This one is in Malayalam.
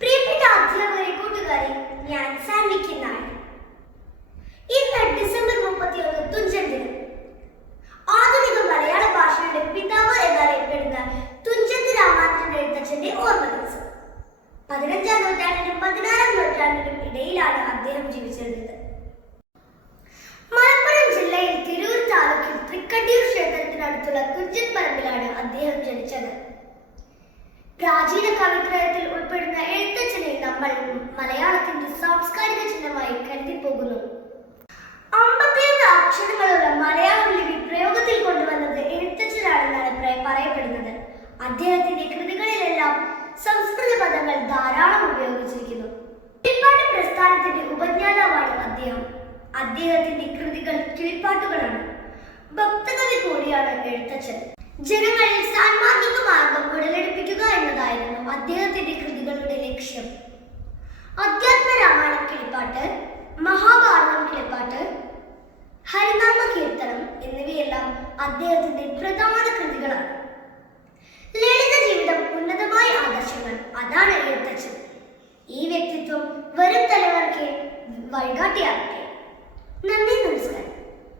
പ്രിയപ്പെട്ട അധ്യാപകരെ, കൂട്ടുകാരെ, ഞാൻ സാൻവിക്കുന്നാണ്. ഇന്ന് ഡിസംബർ 31 തുഞ്ചൻ ദിനം. ആധുനിക മലയാള ഭാഷയുടെ പിതാവ് എന്നറിയപ്പെടുന്ന തുഞ്ചത്ത് രാമാനുജൻ എഴുത്തച്ഛന്റെ ഓർമ്മ ദിവസം. 15-ാം നൂറ്റാണ്ടിനും 16-ാം നൂറ്റാണ്ടിനും ഇടയിലാണ് അദ്ദേഹം ജീവിച്ചിരുന്നത്. മലപ്പുറം ജില്ലയിൽ തിരൂർ താലൂക്കിൽ തൃക്കണ്ടിയൂർ ക്ഷേത്രത്തിനടുത്തുള്ള തുഞ്ചൻ പറമ്പിലാണ് അദ്ദേഹം ജനിച്ചത്. പ്രാചീന കവിത്രയത്തിൽ ഉൾപ്പെടുന്ന എഴുത്തച്ഛനെ നമ്മൾ മലയാളത്തിന്റെ സാംസ്കാരിക ചിഹ്നമായി കരുതിപ്പോകുന്നു. 57 അക്ഷരങ്ങളുള്ള മലയാളം ലിപി പ്രയോഗത്തിൽ കൊണ്ടുവന്നത് എഴുത്തച്ഛനാണെന്നാണ് പറയപ്പെടുന്നത്. അദ്ദേഹത്തിന്റെ കൃതികളിലെല്ലാം സംസ്കൃത പദങ്ങൾ ധാരാളം ഉപയോഗിച്ചിരിക്കുന്നു. കിളിപ്പാട്ട് പ്രസ്ഥാനത്തിന്റെ ഉപജ്ഞാതാവാണ് അദ്ദേഹം. അദ്ദേഹത്തിന്റെ കൃതികൾ കിളിപ്പാട്ടുകളാണ്. ഭക്തകവി കൂടിയാണ് എഴുത്തച്ഛൻ. ജനങ്ങളിൽ സാൻമാർഗിക മാർഗം ഉടലെടുപ്പിക്കുക എന്നതായിരുന്നു അദ്ദേഹത്തിന്റെ കൃതികളുടെ ലക്ഷ്യം. അധ്യാത്മരാമായണം കിളിപ്പാട്ട്, മഹാഭാരതം കിളിപ്പാട്ട്, ഹരിനാമ കീർത്തനം എന്നിവയെല്ലാം അദ്ദേഹത്തിന്റെ പ്രധാന കൃതികളാണ്. ലളിത ജീവിതം, ഉന്നതമായ ആദർശങ്ങൾ, അതാണ് എഴുത്തച്ഛൻ. ഈ വ്യക്തിത്വം വരും തലമുറയ്ക്ക് വഴികാട്ടിയാകട്ടെ. നന്ദി.